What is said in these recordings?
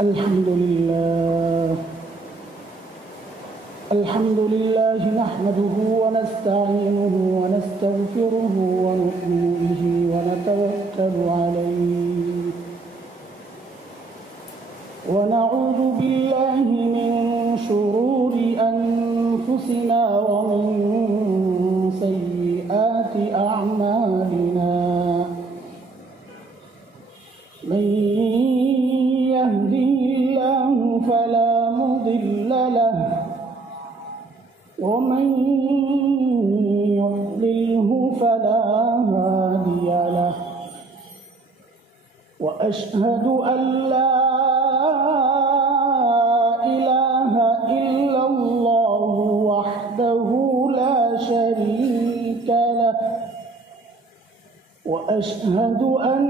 الحمد لله نحمده ونستعينه ونستغفره ونؤمن به ونتوكل عليه ونعوذ بالله من شرور أنفسنا ومن سيئات أعمالنا من يهده الله فلا مضل له ومن يضلله فلا هادي له وأشهد أن لا إله إلا الله وحده لا شريك له وأشهد أن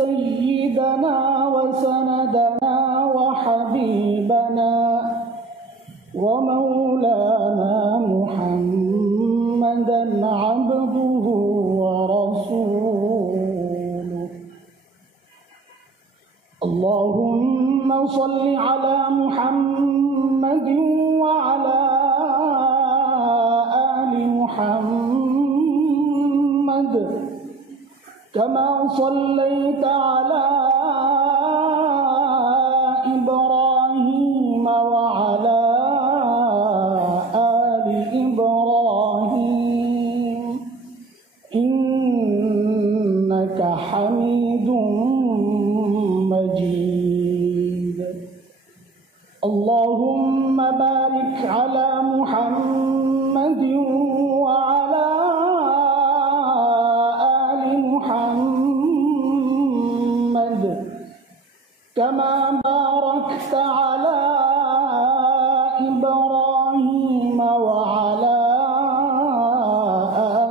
سيدنا وسندنا وحبيبنا ومولانا محمدا عبده ورسوله اللهم صل على محمد وعلى آل محمد كما صليت على إبراهيم وعلى آل إبراهيم إنك حميد مجيد اللهم بارك على محمد وعلى آل محمد كما باركت على إبراهيم وعلى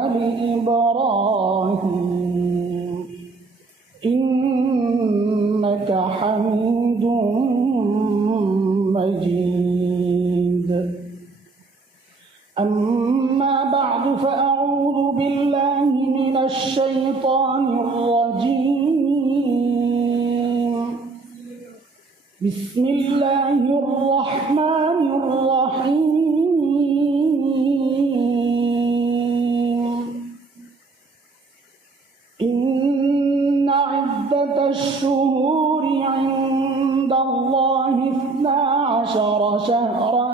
آل إبراهيم إنك حميد مجيد أما بعد فأعوذ بالله من الشيطان الرجيم بسم الله الرحمن الرحيم إن عدة الشهور عند الله 12 شهرا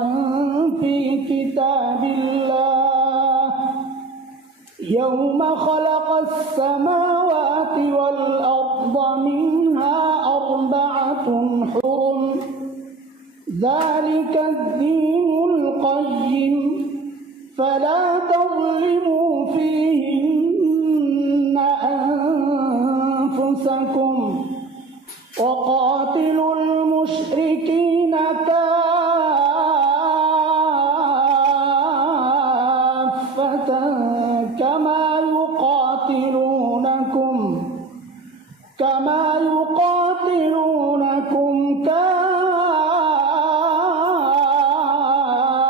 في كتاب الله يوم خلق السماوات والأرض منها 4 حرم ذلك الدين القيم فلا تظلموا فيهن أنفسكم وقاتلوا المشركين كافة كما يقاتلونكم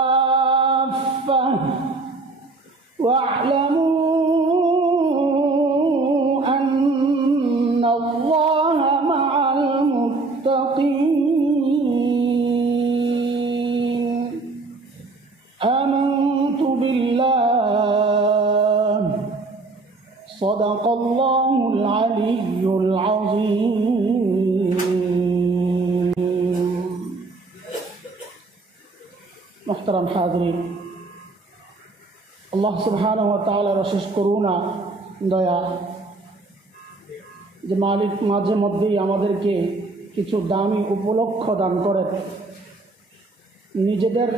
كافة واعلموا أن الله مع المتقين آمنت بالله صدق الله العلي العظيم محترم حاضرين আল্লাহ সুবহানাহু ওয়া তাআলার অশেষ করুণা দয়া যে মালিক মাঝে মধ্যেই আমাদেরকে কিছু দামি উপলক্ষ দান করেন নিজেদের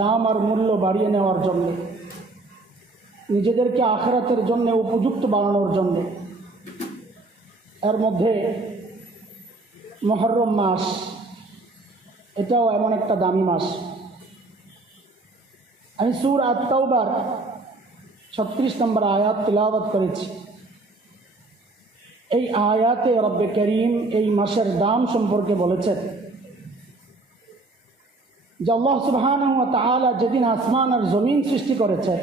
দাম আর মূল্য বাড়িয়ে নেওয়ার জন্য নিজেদেরকে আখিরাতের জন্য উপযুক্ত বানানোর জন্য এর মধ্যে মুহররম মাস এটাও এমন একটা দামি মাস আমি সূরা আত-তাওবার 36 নম্বর আয়াত তিলাওয়াত করেছি এই আয়াতে রব্বে করিম এই মাসের দাম সম্পর্কে বলেছেন যে আল্লাহ সুবহানাহু ওয়া তাআলা যেদিন আসমান আর জমিন সৃষ্টি করেছে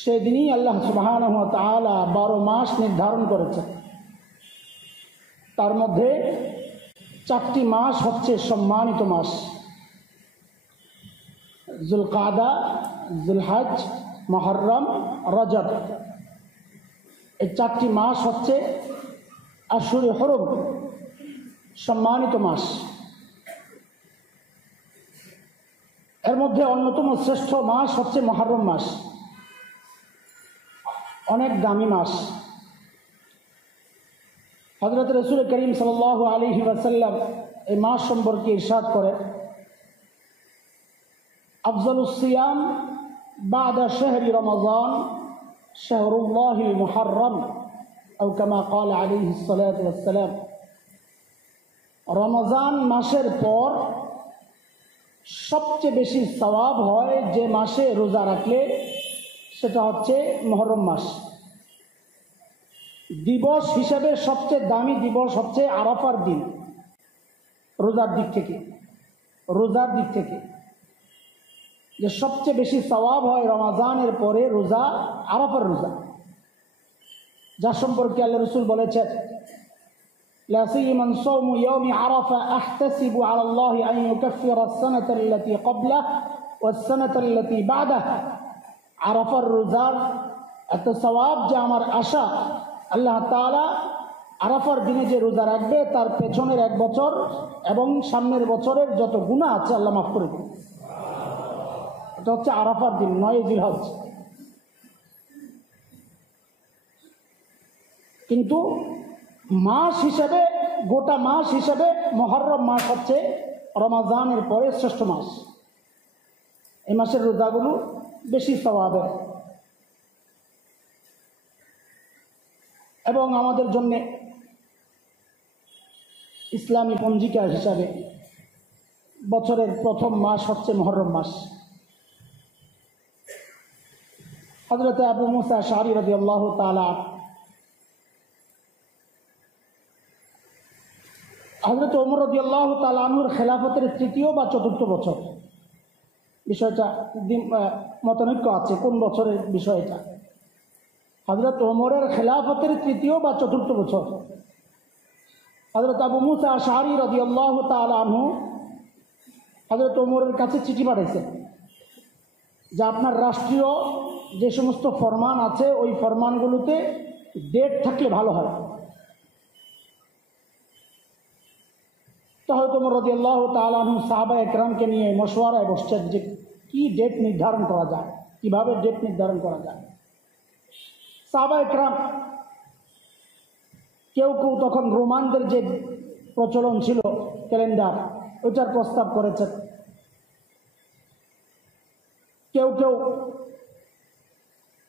সেদিনই আল্লাহ সুবহানাহু ওয়া তাআলা 12 মাস নির্ধারণ করেছেন। তার মধ্যে চারটি মাস হচ্ছে সম্মানিত মাস: যুলকাদা, যুলহজ, মুহররম, রজব। এই চারটি মাস হচ্ছে আশহুরে হুরুম, সম্মানিত মাস। এর মধ্যে অন্যতম শ্রেষ্ঠ মাস হচ্ছে মুহররম মাস, অনেক দামি মাস। হযরত রাসূল করিম সাল্লাল্লাহু আলাইহি ওয়াসাল্লাম এই মাস সম্পর্কে ইরশাদ করেন, আফজালুস সিয়াম বা'দা শাহরি রমাযান শাহরুল্লাহিল মুহররম, আও কামা ক্বালা আলাইহিস সালাতু ওয়াস সালাম। রমজান মাসের পর সবচেয়ে বেশি সওয়াব হয় যে মাসে রোজা রাখলে, সেটা হচ্ছে মুহররম মাস। দিবস হিসেবে সবচেয়ে দামি দিবস হচ্ছে আরাফার দিন। রোজার দিক থেকে যে সবচেয়ে বেশি সওয়াব হয় রমজানের পরে রোজা, আরাফার রোজা, যার সম্পর্কে আল্লাহ রাসূল বলেছেন, লা সিয়ামান সাওমু ইয়াউমি আরাফা আহতাসিবু আলা আল্লাহি আন ইউকাফিরা আস-সানাতা আল্লাতী ক্বাবলাহু ওয়াস-সানাতা আল্লাতী বা'দাহু। আরাফার রোজার এত সওয়াব যে আমার আশা, আল্লাহ তাআলা আরাফার দিনে যে রোজা রাখবে তার পেছনের 1 বছর এবং সামনের বছরের যত গুনাহ আছে আল্লাহ মাফ করে দেবে। এটা হচ্ছে আরাফার দিন, 9 জিলহজ। কিন্তু মাস হিসেবে, গোটা মাস হিসেবে মুহররম মাস হচ্ছে রমজানের পরে শ্রেষ্ঠ মাস। এই মাসের রোজাগুলো বেশি সওয়াবের এবং আমাদের জন্য ইসলামী পঞ্জিকা হিসাবে বছরের প্রথম মাস হচ্ছে মুহররম মাস। হযরত আবু মুসা আশআরী রাদিয়াল্লাহু তাআলা, হযরত ওমর রাদিয়াল্লাহু তাআলা আনহুর খেলাফতের 3য় বা 4র্থ বছর, বিষয়টা মতানৈক্য আছে কোন বছরের বিষয়টা। হযরত ওমরের খেলাফতের 3য় বা 4র্থ বছর হযরত আবু মুসা আশআরী রাদিয়াল্লাহু তাআলা আনহু হযরত ওমরের কাছে চিঠি পাঠাইছেন যে আপনার রাষ্ট্রীয় যে সমস্ত ফরমান আছে ওই ফরমানগুলোতে ডেট থাকলে ভালো হয়। তো হয়তো ওমর রাদিয়াল্লাহু তাআলা আনহু সাহাবায়ে কেরামকে নিয়ে মশওয়ারায় বসছেন যে কি ডেট নির্ধারণ করা যায়, কিভাবে ডেট নির্ধারণ করা যায়। সাহাবায়ে কেরাম কেউ কেউ তখন রোমানদের যে প্রচলন ছিল ক্যালেন্ডার, ওইটার প্রস্তাব করেছেন। কেউ কেউ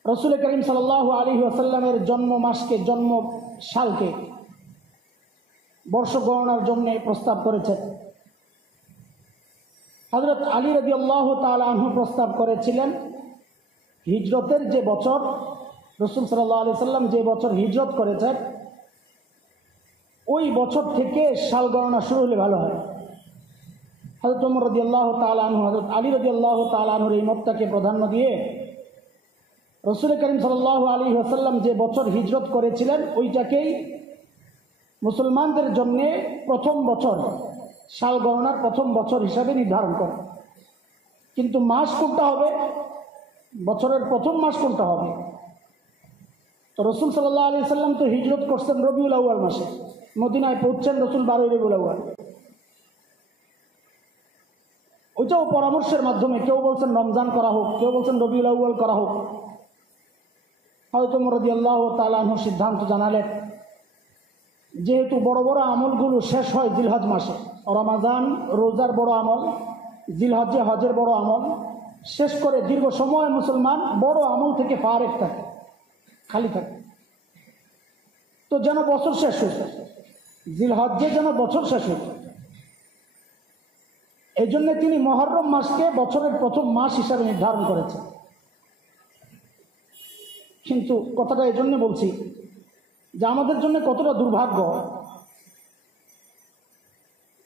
রাসূল করিম সাল্লাল্লাহু আলাইহি ওয়াসাল্লামের জন্ম মাসকে, জন্ম সালকে বর্ষ গণনার জন্য প্রস্তাব করেছেন। হযরত আলী রাদিয়াল্লাহু তাআলা আনহু প্রস্তাব করেছিলেন হিজরতের যে বছর, রাসূল সাল্লাল্লাহু আলাইহি ওয়াসাল্লাম যে বছর হিজরত করেছেন ওই বছর থেকে সাল গণনা শুরু হলে ভালো হয়। হযরত ওমর রাদিয়াল্লাহু তাআলা আনহু হযরত আলী রাদিয়াল্লাহু তাআলা আনহুর এই মতটাকে প্রাধান্য দিয়ে রাসূল করিম সাল্লাল্লাহু আলাইহি ওয়াসাল্লাম যে বছর হিজরত করেছিলেন ওইটাকেই মুসলমানদের জন্য প্রথম বছর, সাল গণনার প্রথম বছর হিসাবে নির্ধারণ করে। কিন্তু মাস কোনটা হবে, বছরের প্রথম মাস কোনটা হবে? তো রাসূল সাল্লাল্লাহু আলাইহি ওয়াসাল্লাম তো হিজরত করছেন রবিউল আউয়াল মাসে, মদিনায় পৌঁছছেন রাসূল 12 রবিউল আউয়াল। ওইটাও পরামর্শের মাধ্যমে, কেউ বলছেন রমজান করা হোক, কেউ বলছেন রবিউল আউয়াল করা হোক। হযরত ওমর রাদিয়াল্লাহু তাআলা আনহু সিদ্ধান্ত জানালেন যেহেতু বড় বড় আমলগুলো শেষ হয় জিলহজ মাসে, রমজান রোজার বড় আমল, জিলহজে হজের বড় আমল শেষ করে দীর্ঘ সময় মুসলমান বড় আমল থেকে ফারেক থাকে, খালি থাকে। তো যেন বছর শেষ হয়েছে, জিলহজে যেন বছর শেষ হয়েছে, এই জন্য তিনি মুহররম মাসকে বছরের প্রথম মাস হিসাবে নির্ধারণ করেছেন। কিন্তু কথাটা এই জন্য বলছি যে আমাদের জন্য কতটা দুর্ভাগ্য,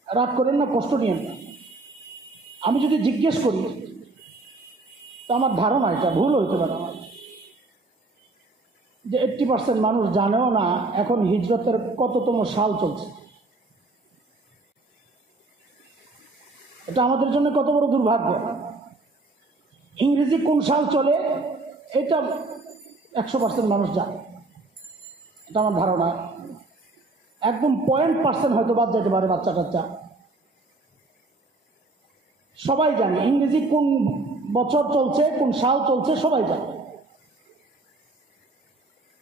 রাগ করেন না, কষ্ট নিয়েন না। আমি যদি জিজ্ঞেস করি তো আমার ধারণা, এটা ভুল হইতে পারে আমার, যে 80% মানুষ জানেও না এখন হিজরতের কততম সাল চলছে। এটা আমাদের জন্য কত বড় দুর্ভাগ্য। ইংরেজি কোন সাল চলে এটা 100% মানুষ জানে, এটা আমার ধারণা। একদম 0% হয়তো বাদ যেতে পারে বাচ্চা টাচ্চা, সবাই জানে ইংরেজি কোন বছর চলছে, কোন সাল চলছে, সবাই জানে।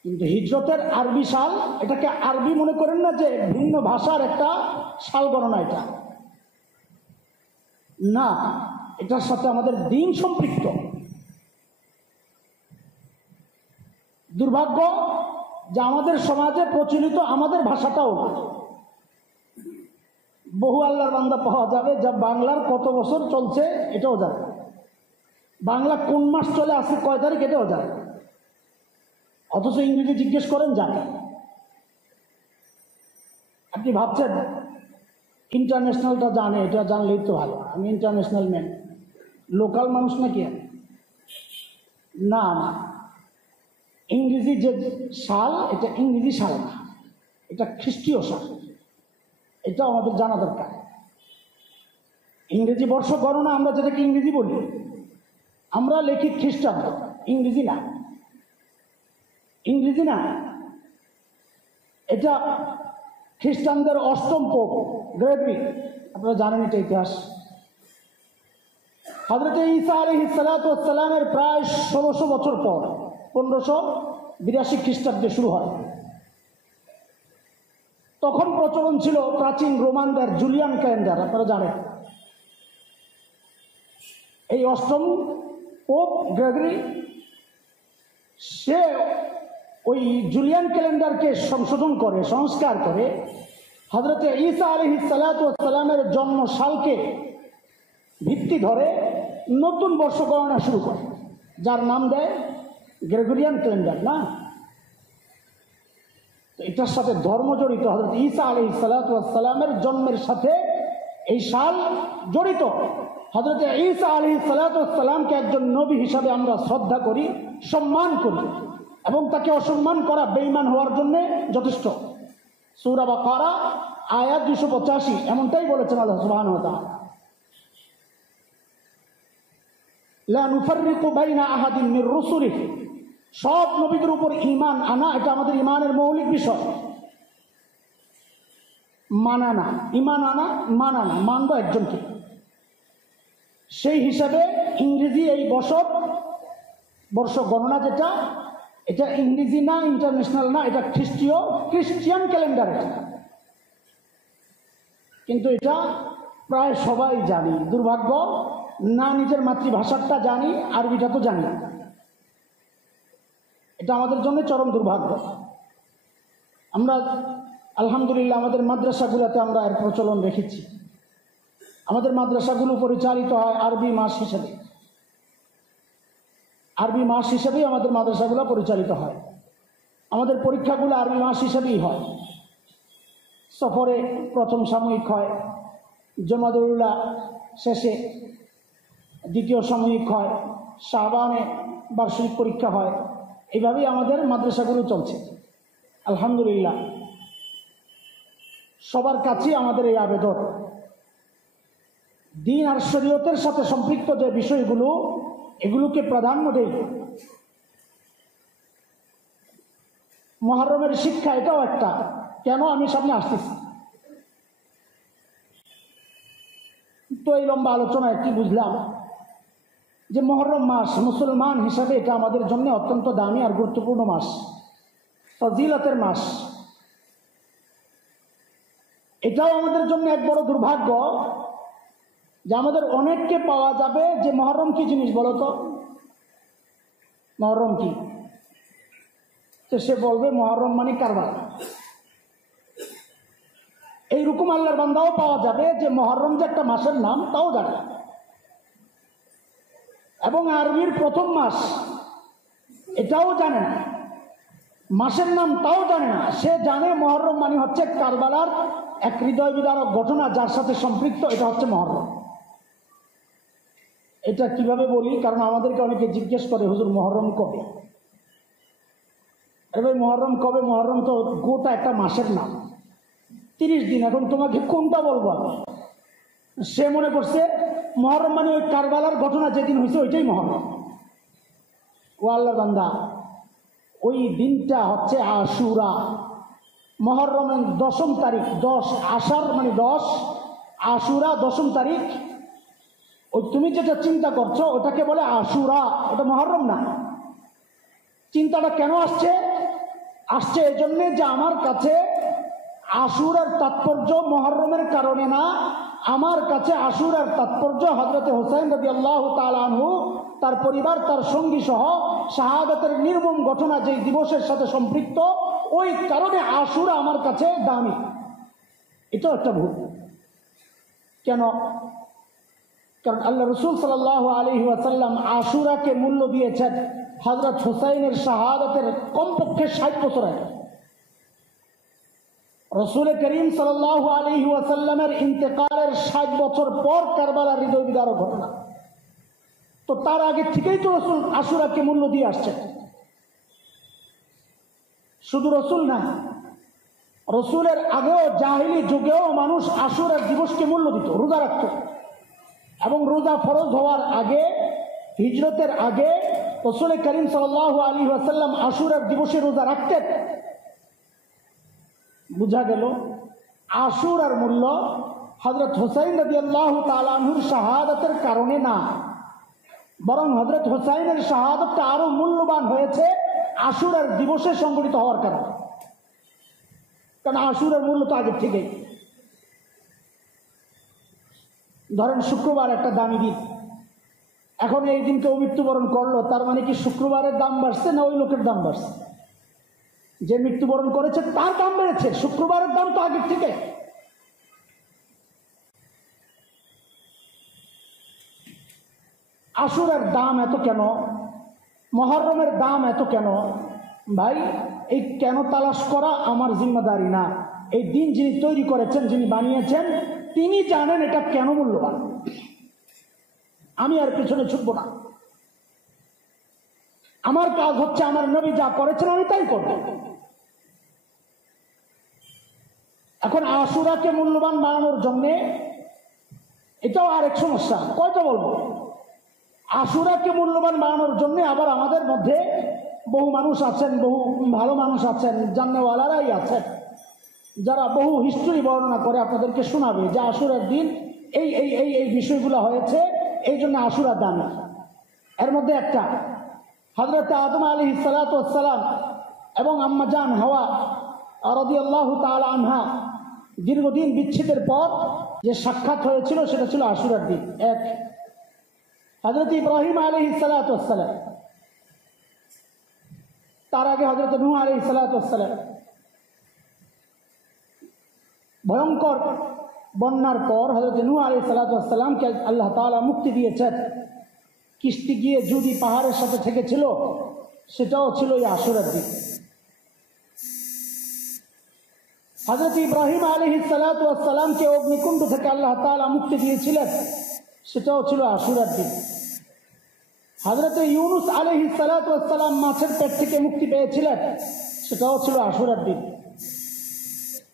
কিন্তু হিজরতের আরবি সাল, এটাকে আরবি মনে করেন না যে ভিন্ন ভাষার একটা সাল গণনা, এটা না, এটার সাথে আমাদের দিন সম্পৃক্ত। দুর্ভাগ্য যে আমাদের সমাজে প্রচলিত আমাদের ভাষাটাও বহু আল্লাহর বান্দা পাওয়া যাবে যা বাংলার কত বছর চলছে এটাও জানে, বাংলা কোন মাস চলে আজকে কয় তারিখ এটাও জানে, অথচ ইংরেজি জিজ্ঞেস করেন জানে। আপনি ভাবছেন ইন্টারন্যাশনালটা জানে, এটা জানলেই তো ভালো, আমি ইন্টারন্যাশনাল ম্যান, লোকাল মানুষ নাকি আমি? না না, ইংরেজি যে সাল এটা ইংরেজি সাল না, এটা খ্রিস্টীয় সাল, এটা আমাদের জানা দরকার। ইংরেজি বর্ষ গণনা আমরা যেটাকে ইংরেজি বলি, আমরা লিখি খ্রিস্টাব্দ, ইংরেজি না, ইংরেজি না, এটা খ্রিস্টানদের অষ্টম পোপ গ্রেগরি, আপনারা জানেন এটা ইতিহাস। হযরত ঈসা আলাইহিস সালাতু ওয়াস সালামের প্রায় 1600 বছর পর 1582 খ্রিস্টাব্দে শুরু হয়। তখন প্রচলন ছিল প্রাচীন রোমানদের জুলিয়ান ক্যালেন্ডার, আপনারা জানেন। এই অষ্টম পোপ গ্রেগরি সে ওই জুলিয়ান ক্যালেন্ডারকে সংশোধন করে, সংস্কার করে হযরত ঈসা আলাইহিস সালাতু ওয়াস সালামের জন্ম সালকে ভিত্তি ধরে নতুন বর্ষ গণনা শুরু করে, যার নাম দেয় গ্রেগরিয়ান ক্যালেন্ডার। না, এটার সাথে ধর্ম জড়িত, হযরত ঈসা আলাইহিস সালাতু ওয়াস সালামের জন্মের সাথে এই সাল জড়িত। হযরত ঈসা আলাইহিস সালাতু ওয়াস সালামকে একজন নবী হিসাবে আমরা শ্রদ্ধা করি, সম্মান করি, এবং তাকে অসম্মান করা বেঈমান হওয়ার জন্য যথেষ্ট। সূরা বাকারা আয়াত 285 এমনটাই বলেছেন আল্লাহ সুবহানাহু ওয়া তাআলা, লা নুফাররিকু বাইনা আহাদিন মির রুসুলিহি, সব নবীদের উপর ঈমান আনা এটা আমাদের ঈমানের মৌলিক বিষয়। মানা না, ঈমান আনা, মানা না, মানব একজনকে। সেই হিসাবে ইংরেজি এই বর্ষ গণনা যেটা, এটা ইংরেজি না, ইন্টারন্যাশনাল না, এটা খ্রিস্টিয়ান ক্যালেন্ডার এটা। কিন্তু এটা প্রায় সবাই জানি, দুর্ভাগ্য না নিজের মাতৃভাষাটা জানি, আরবিটা তো জানি না। এটা আমাদের জন্য চরম দুর্ভাগ্য। আমরা আলহামদুলিল্লাহ আমাদের মাদ্রাসাগুলোতে আমরা এর প্রচলন রেখেছি। আমাদের মাদ্রাসাগুলো পরিচালিত হয় আরবি মাস হিসেবে, আরবি মাস হিসেবেই আমাদের মাদ্রাসাগুলো পরিচালিত হয়। আমাদের পরীক্ষাগুলো আরবি মাস হিসেবেই হয়। সফরে প্রথম সাময়িক হয়, জমাদুল্লা শেষে দ্বিতীয় সাময়িক হয়, শাবানে বার্ষিক পরীক্ষা হয়। এইভাবেই আমাদের মাদ্রাসাগুলো চলছে আলহামদুলিল্লাহ। সবার কাছেই আমাদের এই আবেদন, দ্বীন আর শরীয়তের সাথে সম্পৃক্ত যে বিষয়গুলো, এগুলোকে প্রাধান্য দেই। মুহররমের শিক্ষা এটাও একটা, কেন আমি সামনে আসতেছি। তো এই লম্বা আলোচনায় কি বুঝলাম যে মুহররম মাস মুসলমান হিসাবে এটা আমাদের জন্য অত্যন্ত দামি আর গুরুত্বপূর্ণ মাস, ফজিলতের মাস। এটাও আমাদের জন্য এক বড় দুর্ভাগ্য যে আমাদের অনেককে পাওয়া যাবে যে মুহররম কি জিনিস বলো তো, মুহররম কি? তো সে বলবে মুহররম মানে কারবালা। এইরকম আল্লাহর বান্দাও পাওয়া যাবে যে মুহররম যে একটা মাসের নাম তাও জানে, এবং আরবির প্রথম মাস এটাও জানে না, মাসের নাম তাও জানে না। সে জানে মুহররম মানে হচ্ছে কারবালার এক হৃদয় বিদারক ঘটনা যার সাথে সম্পৃক্ত, এটা হচ্ছে মুহররম। এটা কিভাবে বলি, কারণ আমাদেরকে অনেকে জিজ্ঞেস করে হুজুর মুহররম কবে? আরে ভাই মুহররম কবে? মুহররম তো গোটা একটা মাসের নাম, 30 দিন। এখন তোমাকে কোনটা বলবো আমি? সে মনে করছে মহরম মানে ওই কারবালার ঘটনা যেদিন হয়েছে ওইটাই মহরম। ও আল্লাহর বান্দা, ওই দিনটা হচ্ছে আশুরা, মহরমের 10ম তারিখ, 10 আষাঢ় মানে 10, আশুরা 10ম তারিখ। ওই তুমি যেটা চিন্তা করছো ওটাকে বলে আশুরা, ওটা মহরম না। চিন্তাটা কেন আসছে? আসছে এই জন্যে যে আমার কাছে আশুরার তাৎপর্য মহরমের কারণে না, আমার কাছে আশুরার তাৎপর্য হযরত হুসাইন রাদিয়াল্লাহু তাআলা আনহু, তার পরিবার, তার সঙ্গী সহ শাহাদাতের নির্মম ঘটনা যেই দিবসের সাথে সম্পৃক্ত, ওই কারণে আশুরা আমার কাছে দামি। এটাও একটা ভুল। কেন? কারণ আল্লাহ রাসূল সাল্লাল্লাহু আলাইহি ওয়াসাল্লাম আশুরাকে মূল্য দিয়েছেন হযরত হুসাইনের শাহাদাতের কমপক্ষে 60 বছর আগে। রাসূল করিম সাল্লাল্লাহু আলাইহি ওয়াসাল্লামের ইন্তেকালের 60 বছর পর কারবালার হৃদয় বিদারক ঘটনা। তো তার আগে থেকেই তো রাসূল আশুরাকে মূল্য দিয়ে আসছেন। শুধু রাসূল না, রাসূলের আগেও জাহেলি যুগেও মানুষ আশুরার দিবসকে মূল্য দিত, রোজা রাখত। এবং রোজা ফরজ হওয়ার আগে, হিজরতের আগে রাসূল করিম সাল্লাল্লাহু আলাইহি ওয়াসাল্লাম আশুরার দিবসে রোজা রাখতেন। বুঝা গেল আশুরার মূল্য হযরত হুসাইন রাদিয়াল্লাহু তাআলা আনহুর শাহাদাতের কারণে না, বরং হযরত হুসাইনের শাহাদাতটা আরো মূল্যবান হয়েছে আশুরার দিবসে সংঘটিত হওয়ার কারণে। কারণ আশুরার মূল্য তো আগের থেকেই। ধরেন শুক্রবার একটা দামি দিন, এখন এই দিন কেউ মৃত্যুবরণ করলো, তার মানে কি শুক্রবারের দাম বাড়ছে না ওই লোকের দাম বাড়ছে? যে মৃত্যুবরণ করেছে তার দাম বেড়েছে, শুক্রবারের দাম তো আগের থেকে। আশুরার দাম এত কেন? মহরমের দাম এত কেন? ভাই, এই কেন তালাশ করা আমার জিম্মাদারি না। এই দিন যিনি তৈরি করেছেন, যিনি বানিয়েছেন, তিনি জানেন এটা কেন মূল্যবান। আমি আর পিছনে ছুটব না। আমার কাজ হচ্ছে আমার নবী যা করেছেন আমি তাই করব। এখন আশুরাকে মূল্যবান বানানোর জন্যে এটাও আরেক সমস্যা। কয়টা বলবো? আশুরাকে মূল্যবান বানানোর জন্য আবার আমাদের মধ্যে বহু মানুষ আছেন, বহু ভালো মানুষ আছেন, জান্নাওয়ালারাই আছেন, যারা বহু হিস্ট্রি বর্ণনা করে আপনাদেরকে শোনাবে যে আশুরার দিন এই এই এই এই বিষয়গুলো হয়েছে, এই জন্য আশুরা দামি। এর মধ্যে একটা, হযরত আদম আলাইহিস সালাতু ওয়াস সালাম এবং আম্মা জান হাওয়া রাদিয়াল্লাহু তাআলা আনহা দীর্ঘদিন বিচ্ছেদের পর যে সাক্ষাৎ হয়েছিল সেটা ছিল আশুরার দিন। এক, হযরত ইব্রাহিম আলাইহিস সালাতু ওয়াস সালাম, তার আগে হযরত নূহ আলাইহিস সালাতু ওয়াস সালাম, ভয়ঙ্কর বন্যার পর হযরত নূহ আলাইহিস সালাতু ওয়াস সালামকে আল্লাহ তাআলা মুক্তি দিয়েছেন। কিস্তি গিয়ে যদি পাহাড়ের সাথে ঠেকেছিল, সেটাও ছিল এই আশুরার দিন। হযরত ইব্রাহিম আলাইহিস সালাতু ওয়াস সালামকে অগ্নিকুণ্ড থেকে আল্লাহ তাআলা মুক্তি দিয়েছিলেন, সেটাও ছিল আশুরার দিন। হযরত ইউনূস আলাইহিস সালাতু ওয়াস সালাম মাছের পেট থেকে মুক্তি পেয়েছিলেন, সেটাও ছিল আশুরার দিন।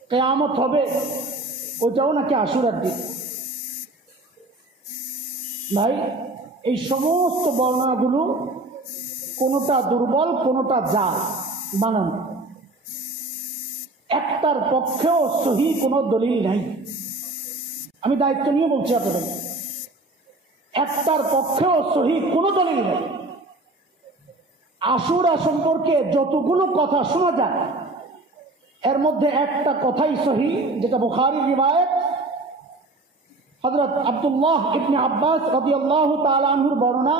কিয়ামত হবে, ওইটাও নাকি আশুরার দিন। ভাই, এই সমস্ত বর্ণনাগুলো কোনোটা দুর্বল, কোনোটা জাল বানানো। একটার পক্ষেও সহি কোনো দলিল নাই। আমি দায়িত্ব নিয়ে বলছি আপনাদের, একটার পক্ষেও সহি কোনো দলিল নেই। আশুরা সম্পর্কে যতগুলো কথা শোনা যায়, এর মধ্যে একটা কথাই সহি, যেটা বুখারীর রিওয়ায়াত, হযরত আব্দুল্লাহ ইবনে আব্বাস রাদিয়াল্লাহু তাআলা আনহুর বর্ণনা,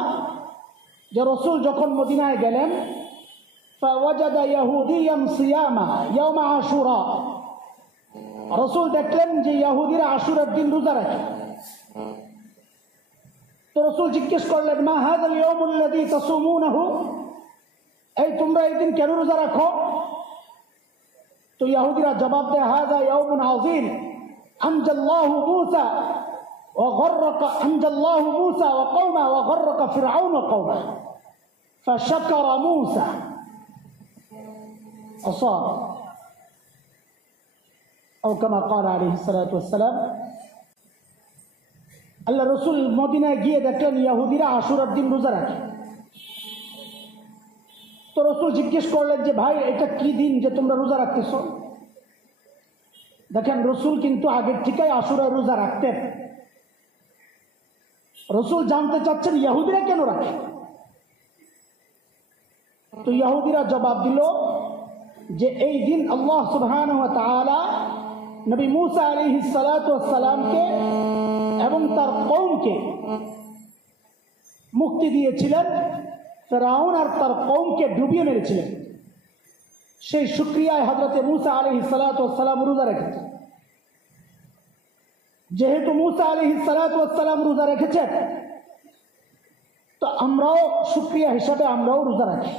যে রাসূল যখন মদিনায় গেলেন, ফাওয়াজাদা ইয়াহুদিয়ান সিয়ামা ইয়াউমা আশুরা, রাসূল দেখলেন যে ইহুদিরা আশুরার দিন রোজা রাখে। তো রাসূল জিজ্ঞেস করলেন, মা হাযাল ইয়াউমুল্লাযী তাসুমুনাহু, এই তোমরা এই দিন কেন রোজা রাখো? তো ইহুদিরা জবাব দেয়, হাযা ইয়াউমুন আযীম আনজাল্লাহু মূসা ওয়া গররাকা, আনজাল্লাহু মূসা ওয়া কওমা ওয়া গররাকা ফিরআউন ওয়া কওমা ফাশাকারা মূসা আসাব, أو كما قال عليه الصلاة والسلام। আল্লাহ রসুল মদিনায় গিয়ে দেখলেন ইহুদিরা আশুরার দিন রোজা রাখে। তো রসুল জিজ্ঞেস করলেন যে ভাই এটা কি দিন যে তোমরা রোজা রাখতেছ? দেখেন রসুল কিন্তু আগের থেকেই আশুরায় রোজা রাখতেন। রসুল জানতে চাচ্ছেন ইহুদিরা কেন রাখে। তো ইহুদিরা জবাব দিল যে এই দিন আল্লাহ সুবহানাহু ওয়া তাআলা নবী মূসা আলাইহিস সালাতু ওয়াস সালামকে এবং তার কওমকে মুক্তি দিয়েছিলেন, ফেরাউন আর তার কওমকে ডুবিয়ে মেরেছিলেন। সেই শুকরিয়ায় হযরতে মূসা আলাইহিস সালাতু ওয়াস সালাম রোজা রেখেছেন। যেহেতু মূসা আলাইহিস সালাতু ওয়াস সালাম রোজা রেখেছেন, তো আমরাও শুকরিয়া হিসাবে আমরাও রোজা রাখি।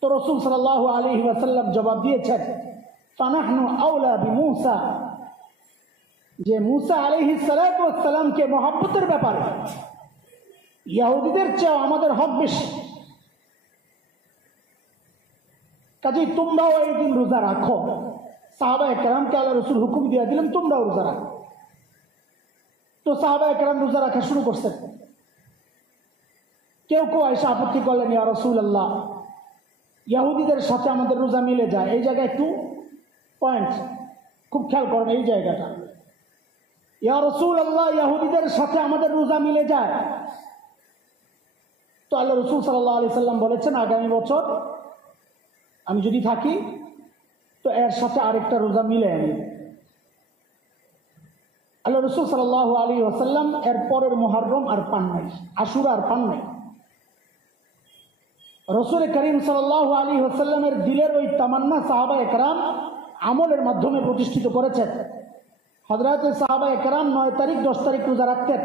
তো রাসূল সাল্লাল্লাহু আলাইহি ওয়াসাল্লাম জবাব দিয়েছেন, ফানাহনু আওলা বিমূসা, যে মূসা আলাইহিস সালাতু ওয়াস সালামকে মহব্বতের ব্যাপারে ইহুদিদের চেয়ে আমাদের হক বেশি। কাজেই তোমরাও এই দিন রোজা রাখো। সাহাবায়ে কেরামকে আল্লাহ রাসূল হুকুম দিয়ে দিলেন তোমরাও রোজা রাখো। তো সাহাবায়ে কেরাম রোজা রাখা শুরু করছেন। কেউ কেউ এসে আপত্তি করলেন, ইয়া রাসূলুল্লাহ, ইহুদিদের সাথে আমাদের রোজা মিলে যায়। এই জায়গায় একটু পয়েন্ট খুব খেয়াল করেন, এই জায়গাটা। ইয়া রাসূলুল্লাহ, ইহুদিদের সাথে আমাদের রোজা মিলে যায়। তো আল্লাহ রাসূল সাল্লাল্লাহু আলাইহি সাল্লাম বলেছেন, আগামী বছর আমি যদি থাকি তো এর সাথে আরেকটা রোজা মিলে আনি। আল্লাহ রাসূল সাল্লাল্লাহু আলাইহি ওয়াসাল্লাম এর পরের মুহররম আর পান নাই, আশুরা আর পান নাই। রাসূল করিম সাল্লাল্লাহু আলাইহি ওয়াসাল্লামের দিলের ওই তামান্না সাহাবায়ে কেরাম আমলের মাধ্যমে প্রতিষ্ঠিত করেছেন। হযরতে সাহাবায়ে কেরাম 9 তারিখ 10 তারিখ রোজা রাখতেন।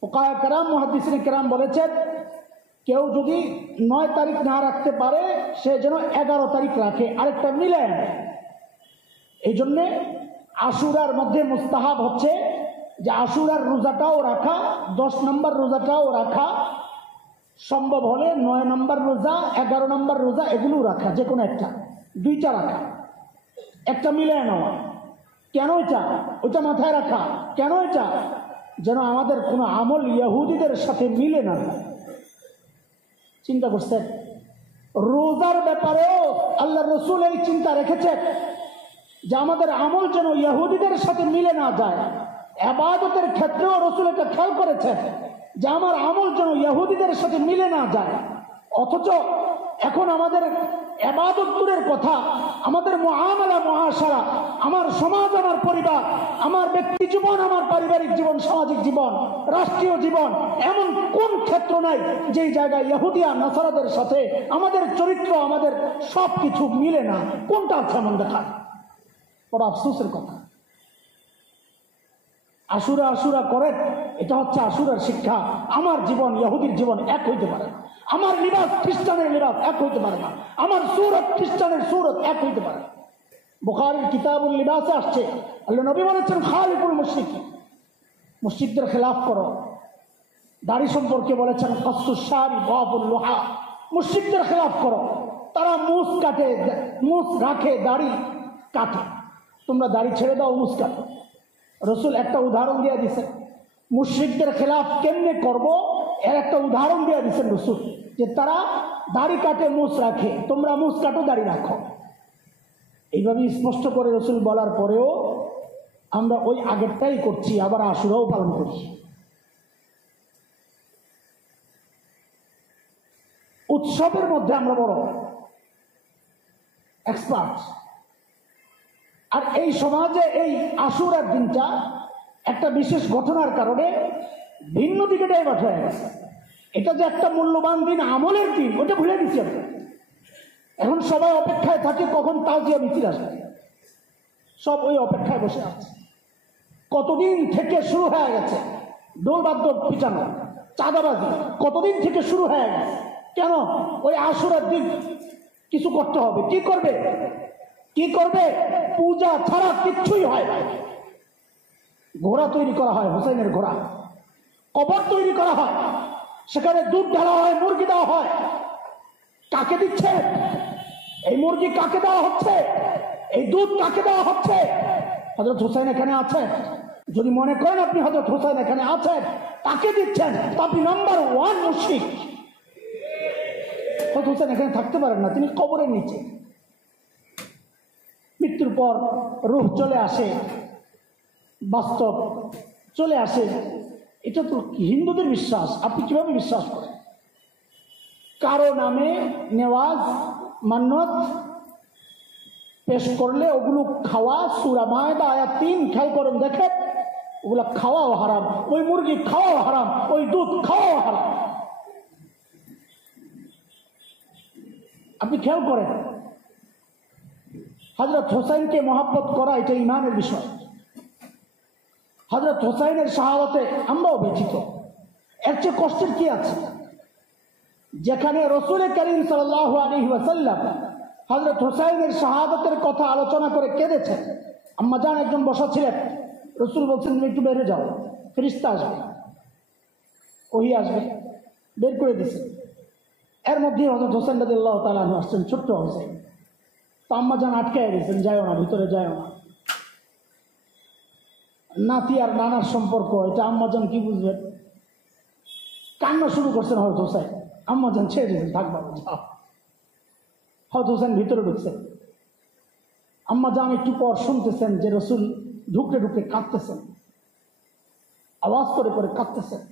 ফুকাহায়ে কেরাম মুহাদ্দিসিনে কেরাম বলেছেন, কেউ যদি 9 তারিখ না রাখতে পারে সে যেন 11 তারিখ রাখে, আরেকটা মিলে আনে। এই জন্যে আশুরার মধ্যে মুস্তাহাব হচ্ছে যে আশুরার রোজাটাও রাখা, 10 নম্বর রোজাটাও রাখা, সম্ভব হলে 9 নম্বর রোজা, 11 নম্বর রোজা এগুলো রাখা, যে কোনো একটা, 2টা রাখা, একটা মিলে নেওয়া। কেন এটা? ওটা মাথায় রাখা। কেন এটা? যেন আমাদের কোনো আমল ইহুদিদের সাথে মিলে না। চিন্তা করছেন? রোজার ব্যাপারেও আল্লাহ রসুল এই চিন্তা রেখেছেন যে আমাদের আমল যেন ইহুদিদের সাথে মিলে না যায়। ইবাদতের ক্ষেত্রেও রসুল এটা খেয়াল করেছেন যে আমার আমল যেন ইহুদিদের সাথে মিলে না যায়। অথচ এখন আমাদের ইবাদত দূরের কথা, আমাদের মুআমালা মুআশারা, আমার সমাজ, আমার পরিবার, আমার ব্যক্তি জীবন, আমার পারিবারিক জীবন, সামাজিক জীবন, রাষ্ট্রীয় জীবন, এমন কোন ক্ষেত্র নাই যেই জায়গায় ইহুদি আর নাসারাদের সাথে আমাদের চরিত্র, আমাদের সব কিছু মিলে না। কোনটা আছে এমন দেখার? বড় আফসোসের কথা। আশুরা আশুরা করেন, এটা হচ্ছে আশুরার শিক্ষা। আমার জীবন ইহুদির জীবন এক হইতে পারে না, আমার লিবাস খ্রিস্টানের লিবাস এক হইতে পারে না, আমার সূরত খ্রিস্টানের সূরত এক হইতে পারে না। বুখারীর কিতাবুল লিবাসে আসছে, আল্লাহ নবী বলেছেন, খালিফুল মুশরিকিন, মুশরিকদের খেলাফ করো। দাড়ি সম্পর্কে বলেছেন, কাসসুস শারি বাবুল লুহা, মুশরিকদের খেলাফ করো। তারা মুছ কাটে, মুছ রাখে, দাড়ি কাটে, তোমরা দাড়ি ছেড়ে দাও, মুছ কাটো। রসুল একটা উদাহরণ দিয়ে দিচ্ছেন, মুশরিকদের খেলাফ কেমনে করব এর একটা উদাহরণ দিয়ে দিচ্ছেন রসুল, যে তারা দাড়ি কাটে, মুছ রাখে, তোমরা মুছ কাটো, দাড়ি রাখো। এইভাবে স্পষ্ট করে রসুল বলার পরেও আমরা ওই আগেরটাই করছি, আবার আশুরাও পালন করি। উৎসবের মধ্যে আমরা বড় এক্সপার্ট। আর এই সমাজে এই আশুরার দিনটা একটা বিশেষ ঘটনার কারণে ভিন্ন দিকে ডাইভার্ট হয়ে গেছে। এটা যে একটা মূল্যবান দিন, আমলের দিন, ওটা ভুলে দিচ্ছি আমরা। এখন সবাই অপেক্ষায় থাকে কখন তাজিয়া মিছিল আসবে, সব ওই অপেক্ষায় বসে আছে। কতদিন থেকে শুরু হয়ে গেছে দোলবাদ্য পিটানো, চাঁদাবাজি, কতদিন থেকে শুরু হয়ে গেছে। কেন? ওই আশুরার দিন কিছু করতে হবে। কি করবে? কি করবে? পূজা ছাড়া কিচ্ছুই হয় না। ঘোড়া তৈরি করা হয়, হুসাইনের ঘোড়া, কবর তৈরি করা হয়, সেখানে দুধ ঢালা হয়, মুরগি দেওয়া হয়। কাকে দিচ্ছে? এই মুরগি কাকে দেওয়া হচ্ছে? এই দুধ কাকে দেওয়া হচ্ছে? হযরত হুসাইন এখানে আছে, যদি মনে করেন আপনি হযরত হুসাইন এখানে আছেন, তাকে দিচ্ছেন, তো আপনি নাম্বার 1 মুশরিক। হযরত হুসাইন এখানে থাকতে পারেন না, তিনি কবরের নিচে। মৃত্যুর পর রূহ চলে আসে, বাস্তব চলে আসে, এটা তো হিন্দুদের বিশ্বাস। আপনি কিভাবে বিশ্বাস করেন? কারো নামে নেওয়াজ মান্নত পেশ করলে ওগুলো খাওয়া, সূরা মায়দা আয়াত 3 খেয়াল করেন, দেখেন ওগুলা খাওয়াও হারাম, ওই মুরগি খাওয়াও হারাম, ওই দুধ খাওয়াও হারাম। আপনি খেয়াল করেন, হযরত হুসাইনকে মহব্বত করা এটা ঈমানের বিষয়। হযরত হুসাইনের শাহাদাতে আমরাও ব্যথিত। এর চেয়ে কষ্টের কি আছে? যেখানে রাসূল করিম সাল্লাল্লাহু আলাইহি ওয়াসাল্লাম হযরত হুসাইনের শাহাদাতের কথা আলোচনা করে কেঁদেছেন। আম্মা জান একজন বসা ছিলেন, রাসূল বলছেন তুমি একটু বের হয়ে যাও, ফেরেশতা আসবে, ওহী আসবে, বের করে দিয়েছেন। এর মধ্যে হযরত হুসাইন রাদিয়াল্লাহু তাআলা আনহু আসছেন, ছোট্ট হুসাইন। তো আম্মা জান আটকায় দিয়েছেন, যাও না, ভিতরে যাও না। নাতি আর নানার সম্পর্ক, এটা আম্মা জান কি বুঝবেন? কান্না শুরু করছেন হযরত হুসাইন। আম্মা জান ছেড়ে দিয়েছেন, থাক বাবা যাও। হযরত হুসাইন ভিতরে ঢুকছেন। আম্মা জান একটু পর শুনতেছেন যে রাসূল ঢুকতে ঢুকতে কাঁদতেছেন, আওয়াজ করে করে কাঁদতেছেন।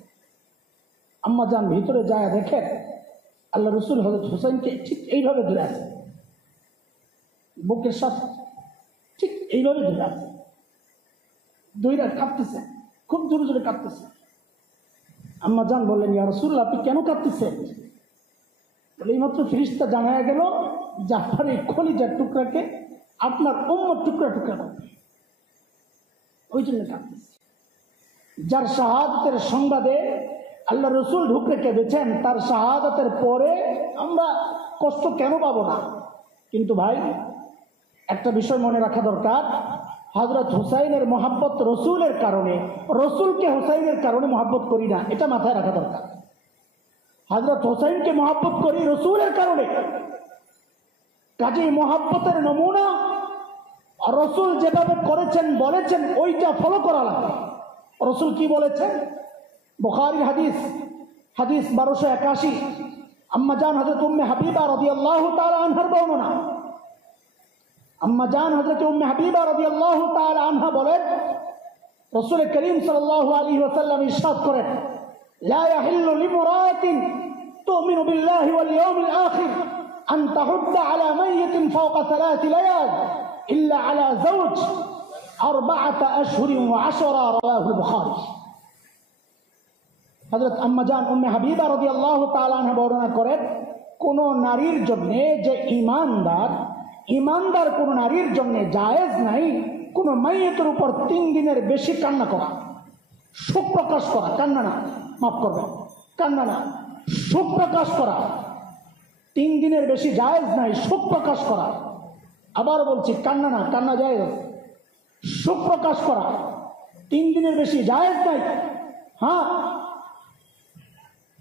আম্মা জান ভিতরে যায় দেখেন আল্লাহ রাসূল হযরত হুসাইনকে ঠিক এইভাবে ধরে আছে, বুকের সাথে ঠিক এইভাবে ধরে আছে, দুইটা কাঁদতেছে, খুব জোরে জোরে কাঁদতেছে। আম্মা জান বললেন, ইয়া রাসূলুল্লাহ আপনি কেন কাঁদতেছেন? বলে এইমাত্র ফেরেশতা জানায়া গেল জাফর এই কলিজার টুকরাকে আপনার উম্মত টুকরা টুকরা করবে, ওই জন্য কাঁদতেছে। যার শাহাদাতের সংবাদে আল্লাহ রাসূল ঢুকে কেঁদেছেন, তার শাহাদাতের পরে আমরা কষ্ট কেন পাবো না? কিন্তু ভাই একটা বিষয় মনে রাখা দরকার, হযরত হুসাইনের মহাব্বত রসুলের কারণে, রসুলকে হুসাইনের কারণে মহাব্বত করি না, এটা মাথায় রাখা দরকার। হযরত হুসাইনকে মহাব্বত করি রসুলের কারণে। কাজেই মহাব্বতের নমুনা রসুল যেভাবে করেছেন বলেছেন ওইটা ফলো করা লাগবে। রসুল কি বলেছেন? বুখারীর হাদিস, হাদিস 1281, আম্মা জান হযরত উম্মে হাবিবা রাদিয়াল্লাহু তাআলা আনহার বর্ণনা। আম্মা জান হযরত উম্মে হাবিবা রাদিয়াল্লাহু তাআলা আনহা বলেন, রাসূল করিম সাল্লাল্লাহু আলাইহি ওয়াসাল্লাম ইরশাদ করেন, লা ইয়াহিল্লু লিমরাতিন তুমিনু বিল্লাহি ওয়াল ইয়াউমিল আখির আন তাহুদ্দা আলা মাইয়িতিন ফাওকা 3 লায়াল ইল্লা আলা যাওজ 4 আশহুরিন ওয়া 10 রাওয়াহুল বুখারী। হযরত আম্মা জান উম্মে হাবিবা রাদিয়াল্লাহু তাআলা আনহা বর্ণনা করেন, কোন নারীর জন্য যে ঈমানদার কোন নারীর জন্য জায়েজ নাই কোন মাইয়তের উপর 3 দিনের বেশি কান্না করা, শোক প্রকাশ করা, কান্না না, মাফ করবেন, কান্না না, শোক প্রকাশ করা। 3 দিনের বেশি জায়েজ নাই শোক প্রকাশ করা। আবার বলছি, কান্না না, কান্না জায়েজ, শোক প্রকাশ করা 3 দিনের বেশি জায়েজ নাই। হ্যাঁ,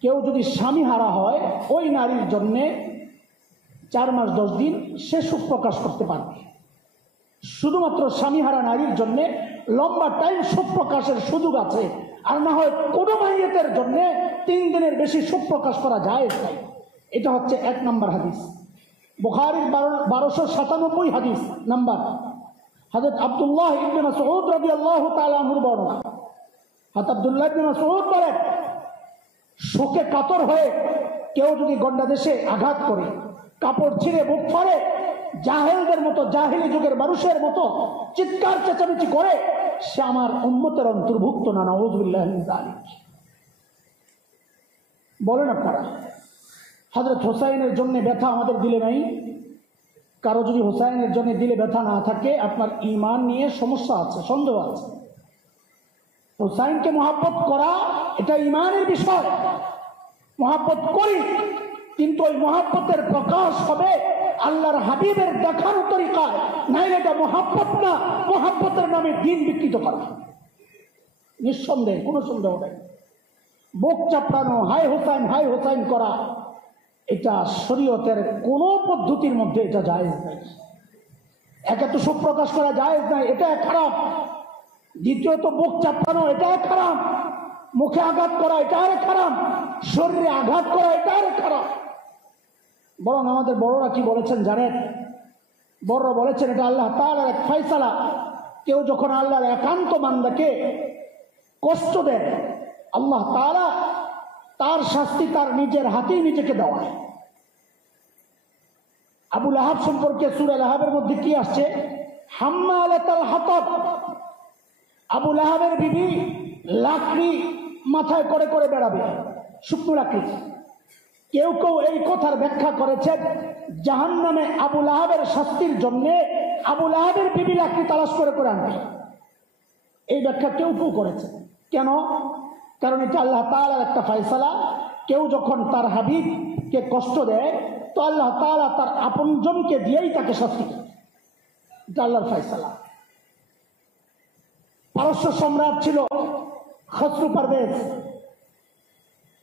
কেউ যদি স্বামী হারা হয় ওই নারীর জন্যে 4 মাস 10 দিন সে শোক প্রকাশ করতে পারবে। শুধুমাত্র স্বামীহারা নারীর জন্য লম্বা টাইম শোক প্রকাশের সুযোগ আছে, আর না হয় কোনো মাইয়তের জন্য 3 দিনের বেশি শোক প্রকাশ করা জায়েজ নাই। এটা হচ্ছে 1 নম্বর হাদিস, বুখারীর 1297 হাদিস নাম্বার। হযরত আব্দুল্লাহ ইবনে মাসউদ রাদিয়াল্লাহু তাআলা আনহুর বর্ণনা। হযরত আব্দুল্লাহ ইবনে মাসউদ বলেন, শোকে কাতর হয়ে কেউ যদি গন্ডা দেশে আঘাত করে, কাপড় ছিঁড়ে বুক ফাড়ে, জাহেলদের মতো, জাহেলি যুগের মানুষের মতো চিৎকার চেঁচামেচি করে, সে আমার উম্মতের অন্তর্ভুক্ত না, নাউযুবিল্লাহি মিন যালিক। বলেন আপনারা, হযরত হুসাইনের জন্য ব্যথা আমাদের দিলে নাই? কারো যদি হুসাইনের জন্য দিলে ব্যথা না থাকে, আপনার ঈমান নিয়ে সমস্যা আছে, সন্দেহ আছে। হুসাইনকে মহব্বত করা এটা ঈমানের বিষয়। মহব্বত করি, কিন্তু ওই মহব্বতের প্রকাশ হবে আল্লাহর হাবিবের দেখানো তরিকায়, নাইলে এটা মহব্বত না, মহব্বতের নামে দিন বিকৃত করা। নিঃসন্দেহে, কোনো সন্দেহ নেই। বুক চাপড়ানো, হাই হোসাইন করা, এটা শরীয়তের কোনো পদ্ধতির মধ্যে এটা জায়েজ নাই। একে তো শোক প্রকাশ করা জায়েজ নাই, এটা খারাপ। দ্বিতীয়ত বুক চাপড়ানো, এটাই খারাপ। মুখে আঘাত করা, এটাই খারাপ। শরীরে আঘাত করা, এটাই খারাপ। বরং আমাদের বড়রা কি বলেছেন জানেন? বড়রা বলেছেন এটা আল্লাহ তাআলার এক ফয়সালা। কেউ যখন আল্লাহর একান্ত বান্দাকে কষ্ট দেয়, আল্লাহ তাআলা তার শাস্তি তার নিজের হাতেই নিজেকে দেওয়ায়। আবু লাহাব সম্পর্কে সূরা লাহাবের মধ্যে কি আসছে? হাম্মালাতাল হাতাব। আবু লাহাবের বিবি লাকড়ি মাথায় করে করে বেড়াবে, শুকনো লাকড়ি। কেউ কেউ এই কথার ব্যাখ্যা করেছেন জাহান্নামে আবু লাহাবের শাস্তির জন্য আবু লাহাবের বিবি লাকড়ি তালাশ করে করে আনবে। এই ব্যাখ্যা কেউ কেউ করেছে। কেন? কারণ এটা আল্লাহ তাআলার একটা ফয়সালা। কেউ যখন তার হাবিবকে কষ্ট দেয় তো আল্লাহ তাআলা তার আপনজনকে দিয়েই তাকে শাস্তি দেয়। এটা আল্লাহর ফয়সালা। পারস্য সম্রাট ছিল খসরু পারভেজ।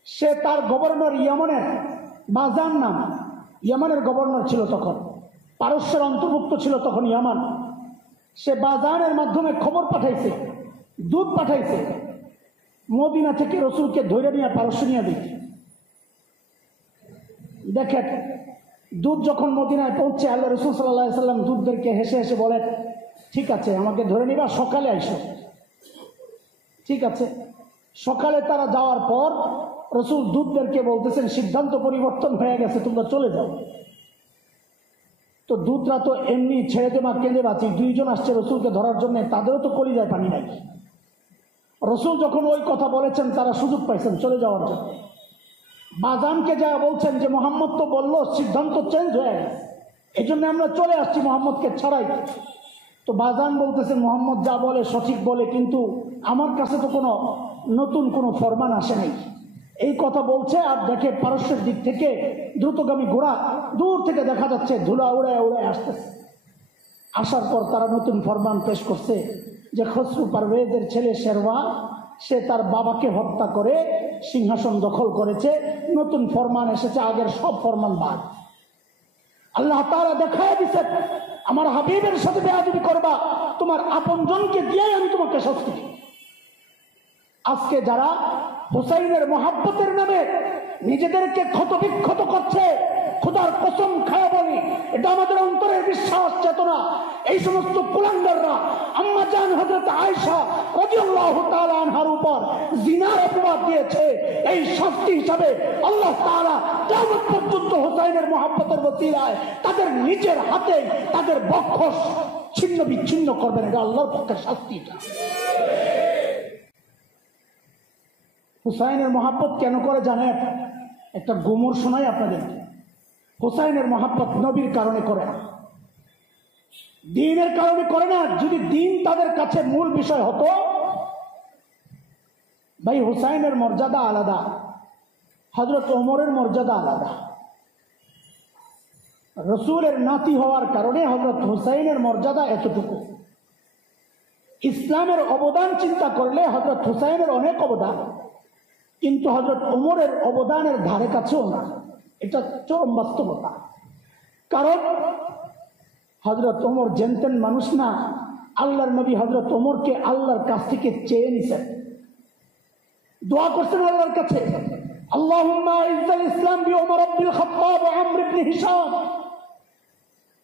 সে তার গভর্নর ইয়ামানের, বাজান নাম, ইয়ামানের গভর্নর ছিল তখন। পারস্যের অন্তর্ভুক্ত ছিল তখন ইয়ামান। সে বাজানের মাধ্যমে খবর পাঠাইছে, দুধ পাঠাইছে, মদিনা থেকে রসুলকে ধরে নিয়ে পারস্য নিয়ে দিতে। দেখেন, দুধ যখন মদিনায় পৌঁছে আল্লাহ রসুল সাল্লাল্লাহু আলাইহি সাল্লাম দুধদেরকে হেসে হেসে বলেন, ঠিক আছে আমাকে ধরে নিবা, সকালে আইসো। ঠিক আছে। সকালে তারা যাওয়ার পর রসুল দুধদেরকে বলতেছেন সিদ্ধান্ত পরিবর্তন হয়ে গেছে, তোমরা চলে যাও। তো দুধরা তো এমনি ছেড়ে দেবা, কেঁদে বাঁচি। দুইজন আসছে রসুলকে ধরার জন্য, তাদেরও তো কলিজায় পানি নাই। রসুল যখন ওই কথা বলেছেন তারা সুযোগ পাইছেন চলে যাওয়ার জন্য। বাজানকে যা বলছেন যে মোহাম্মদ তো বললো সিদ্ধান্ত চেঞ্জ হয়ে গেছে, এই জন্য আমরা চলে আসছি মোহাম্মদকে ছাড়াই। তো বাজান বলতেছেন মোহাম্মদ যা বলে সঠিক বলে, কিন্তু আমার কাছে তো কোনো নতুন কোনো ফরমান আসে নাই। এই কথা বলছে আর দেখে পারস্যের দিক থেকে দ্রুতগামী ঘোড়া দূর থেকে দেখা যাচ্ছে ধুলা উড়ে উড়ে আসতেছে। আসার পর তারা নতুন ফরমান পেশ করছে যে খসরু পারভেজের ছেলে শেরওয়া, সে তার বাবাকে হত্যা করে সিংহাসন দখল করেছে। নতুন ফরমান এসেছে, আগের সব ফরমান বাদ। আল্লাহ তাআলা দেখায় দিচ্ছেন আমার হাবিবের সাথে বেয়াদবি করবা, তোমার আপনজনকে দিয়ে আমি তোমাকে শাস্তি দিব। আজকে যারা হুসাইনের মহাব্বতের নামে নিজেদেরকে ক্ষতবিক্ষত করছে, খোদার কসম খায়া বলি এটা আমাদের অন্তরের বিশ্বাস চেতনা। এই সমস্ত কুলাঙ্গাররা আম্মা জান হযরত আয়েশা রাদিয়াল্লাহু তাআলা আনহার উপর জিনার অপবাদ দিয়েছে। এই শাস্তি হিসাবে আল্লাহ তাআলা কিয়ামত পর্যন্ত হুসাইনের মহাব্বতের ওসিলায় তাদের নিজের হাতে তাদের বক্ষ ছিন্ন বিচ্ছিন্ন করবেন। এটা আল্লাহর পক্ষের শাস্তি। এটা হুসাইনের মহাব্বত কেন করে জানেন? একটা গুমর শোনাই আপনাদের। হুসাইনের মহাব্বত নবীর কারণে করে না, দ্বীনের কারণে করে না। যদি দ্বীন তাদের কাছে মূল বিষয় হতো, ভাই হুসাইনের মর্যাদা আলাদা, হযরত ওমরের মর্যাদা আলাদা। রসুলের নাতি হওয়ার কারণে হযরত হুসাইনের মর্যাদা এতটুকু। ইসলামের অবদান চিন্তা করলে হযরত হুসাইনের অনেক অবদান, কিন্তু হযরত ওমরের অবদানের ধারে কাছেও না। এটা চরম বাস্তবতা। কারণ হযরত ওমর জানতেন মানুষ না, আল্লাহর নবী হযরত ওমরকে আল্লাহর কাছ থেকে চেয়ে নিছেন, দোয়া করছেন আল্লাহর কাছে, আল্লাহুম্মা ইজ্জাল ইসলাম বিউমর ইবনুল খাত্তাব ওয়া আমর ইবনে হিশাম।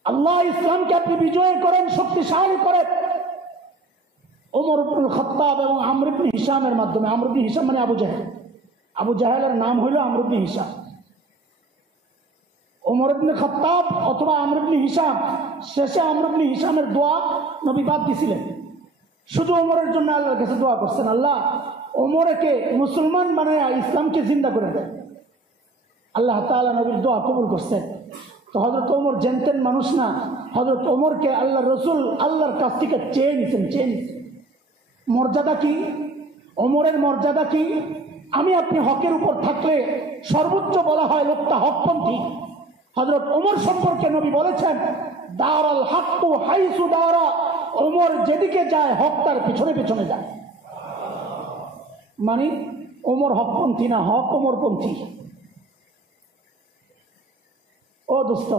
আল্লাহ ইসলামকে আপনি বিজয় করেন, শক্তিশালী করেন ওমর ইবনুল খাত্তাব এবং আমর ইবনে হিশামের মাধ্যমে। আমর ইবনে হিশাম মানে আবু জাহেল। আবু জাহেলের নাম হইল আমর ইবনে হিশাম। ওমর ইবনে খাত্তাব অথবা আমর ইবনে হিশাম, শেষে আমর ইবনে হিশামের দোয়া নবী বাদ দিছিলেন, শুধু ওমরের জন্য আল্লাহর কাছে দোয়া করছেন, আল্লাহ ওমরকে মুসলমান বানায়া ইসলামকে জিন্দা করে দেন। আল্লাহ তাআলা নবীর দোয়া কবুল করছেন। তো হযরত ওমর জানতেন মানুষ না, হযরত ওমরকে আল্লাহ রসুল আল্লাহর কাছ থেকে চেয়ে নিছেন, চেয়ে নিছেন। মর্যাদা কি? ওমরের মর্যাদা কি? আমি আপনি হকের উপর থাকলে সর্বোচ্চ বলা হয় লোকটা হকপন্থী। হযরত ওমর সম্পর্কে নবী বলেছেন, দারাল হাক্কু হাইসু দারা, ওমর যেদিকে যায় হক তার পিছনে পিছনে যায়। মানে ওমর হকপন্থী না, হক ওমরপন্থী। ও দোস্ত,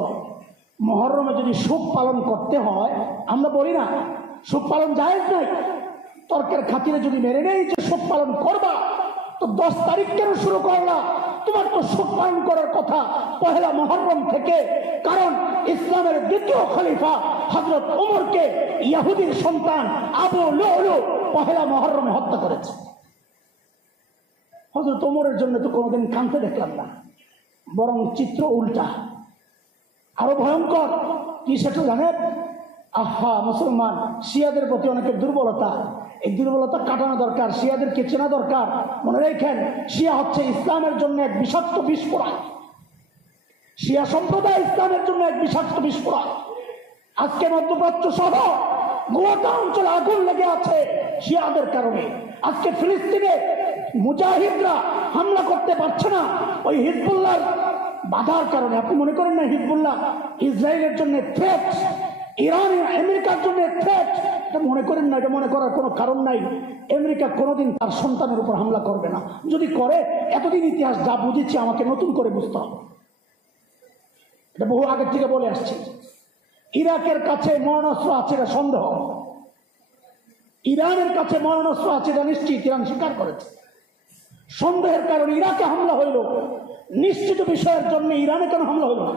মুহররমে যদি শোক পালন করতে হয়, আমরা বলি না শোক পালন জায়েজ নাই, তর্কের খাতিরে যদি মেনে নেই যে শোক পালন করবা, তো 10 তারিখ কেন শুরু করলা? তোমার তো শোক পালন করার কথা পহেলা মুহররম থেকে, কারণ ইসলামের দ্বিতীয় খলিফা হযরত ওমরকে ইহুদির সন্তান আবু লুলু পহেলা মুহররমে হত্যা করেছে। হযরত ওমরের জন্য তো কোনোদিন কাঁদতে দেখলাম না, বরং চিত্র উল্টা, আরো ভয়ঙ্কর। কি সেটা জানেন? আহা মুসলমান, শিয়াদের প্রতি অনেকের দুর্বলতা, এই দুর্বলতা কাটানো দরকার, শিয়াদেরকে চেনা দরকার। মনে রাখেন, শিয়া হচ্ছে ইসলামের জন্য এক বিষাক্ত বিস্ফোরণ। শিয়া সম্প্রদায় ইসলামের জন্য এক বিষাক্ত বিস্ফোরণ। আজকে মধ্যপ্রাচ্য সহ গোটা অঞ্চলে আগুন লেগে আছে শিয়াদের কারণে। আজকে ফিলিস্তিনে মুজাহিদরা হামলা করতে পারছে না ওই হিজবুল্লাহর বাধার কারণে। আপনি মনে করেন না হিজবুল্লাহ ইসরায়েলের জন্য থ্রেট, ইরান আমেরিকার জন্য থ্রেট? এটা মনে করেন না, এটা মনে করার কোনো কারণ নাই। আমেরিকা কোনোদিন তার সন্তানের উপর হামলা করবে না। যদি করে, এতদিন ইতিহাস যা বুঝেছি আমাকে নতুন করে বুঝতে হবে। এটা বহু আগের থেকে বলে আসছি। ইরাকের কাছে মরণাস্ত্র আছে এটা সন্দেহ, ইরানের কাছে মরণাস্ত্র আছে এটা নিশ্চিত, ইরান স্বীকার করেছে। সন্দেহের কারণে ইরাকে হামলা হইল, নিশ্চিত বিষয়ের জন্য ইরানে কেন হামলা হইল না?